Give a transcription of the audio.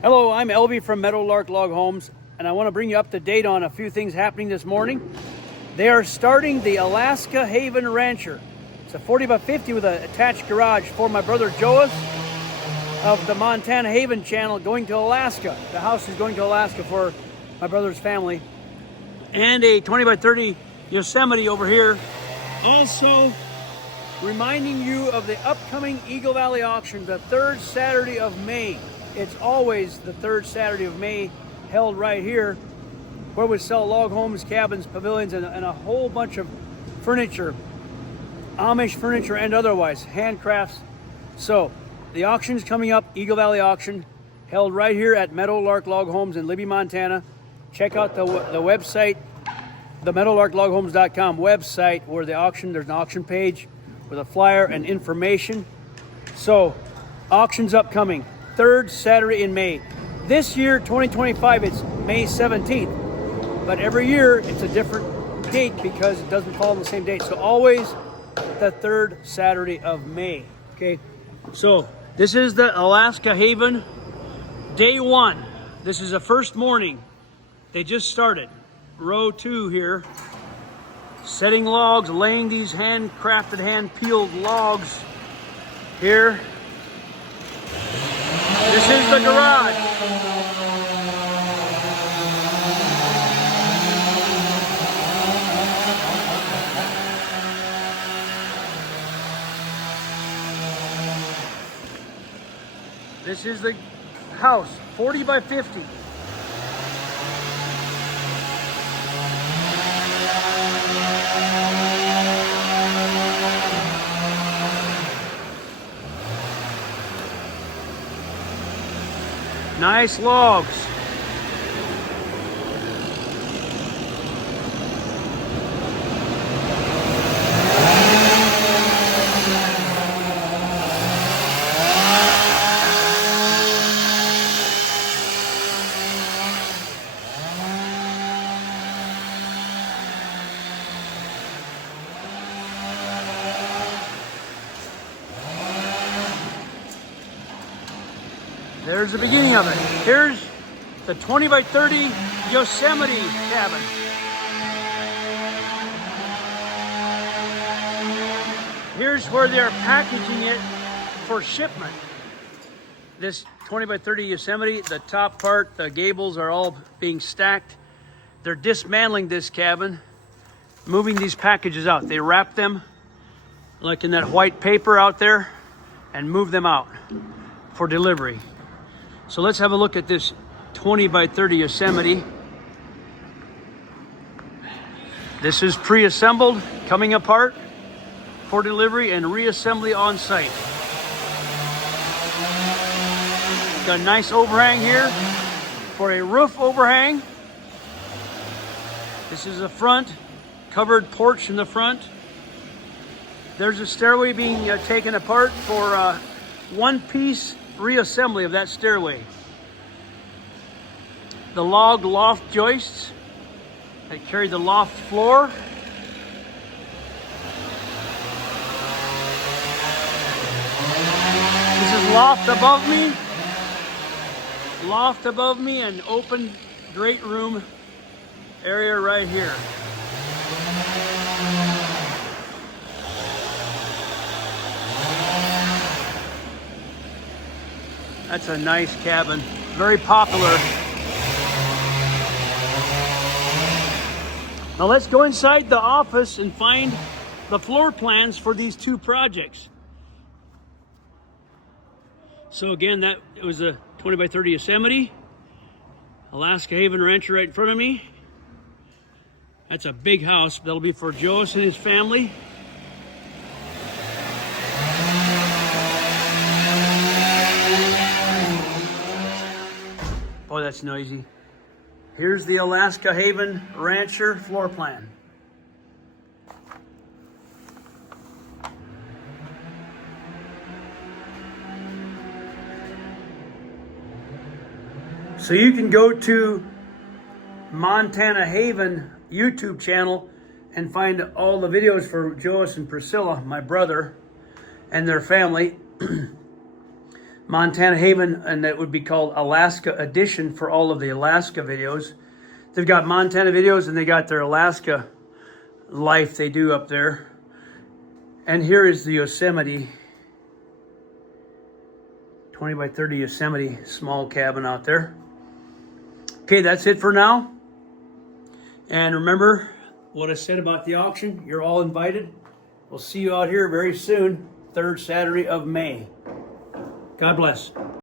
Hello, I'm Elby from Meadowlark Log Homes, and I want to bring you up to date on a few things happening this morning. They are starting the Alaska Haven Rancher. It's a 40 by 50 with an attached garage for my brother Joas of the Montana Haven channel going to Alaska. The house is going to Alaska for my brother's family. And a 20 by 30 Yosemite over here. Also reminding you of the upcoming Eagle Valley auction, the third Saturday of May. It's always the third Saturday of May, held right here, where we sell log homes, cabins, pavilions, and a whole bunch of furniture, Amish furniture and otherwise, handcrafts. So the auction's coming up, Eagle Valley auction, held right here at Meadowlark Log Homes in Libby, Montana. Check out the website, the meadowlarkloghomes.com website, where there's an auction page with a flyer and information. So auction's upcoming. Third Saturday in May. This year, 2025, it's May 17th. But every year, it's a different date because it doesn't fall on the same date. So always the third Saturday of May. Okay, so this is the Alaska Haven day one. This is the first morning. They just started. Row 2 here. Setting logs, laying these handcrafted, hand-peeled logs here. This is the garage. This is the house, 40 by 50. Nice logs. There's the beginning of it. Here's the 20 by 30 Yosemite cabin. Here's where they're packaging it for shipment. This 20 by 30 Yosemite, the top part, the gables are all being stacked. They're dismantling this cabin, moving these packages out. They wrap them like in that white paper out there and move them out for delivery. So let's have a look at this 20 by 30 Yosemite. This is pre-assembled, coming apart for delivery and reassembly on site. Got a nice overhang here for a roof overhang. This is the front, covered porch in the front. There's a stairway being taken apart for one-piece reassembly of that stairway. The log loft joists that carry the loft floor. This is loft above me. Loft above me and open great room area right here. That's a nice cabin, very popular. Now let's go inside the office and find the floor plans for these two projects. So again, that was a 20 by 30 Yosemite, Alaska Haven Rancher right in front of me. That's a big house. That'll be for Joas and his family. Oh, that's noisy. Here's the Alaska Haven Rancher floor plan. So you can go to Montana Haven YouTube channel and find all the videos for Joas and Priscilla, my brother, and their family. Montana Haven, and that would be called Alaska Edition for all of the Alaska videos. They've got Montana videos and they got their Alaska life they do up there. And here is the Yosemite, 20 by 30 Yosemite small cabin out there. Okay, that's it for now. And remember what I said about the auction. You're all invited. We'll see you out here very soon, 3rd Saturday of May. God bless.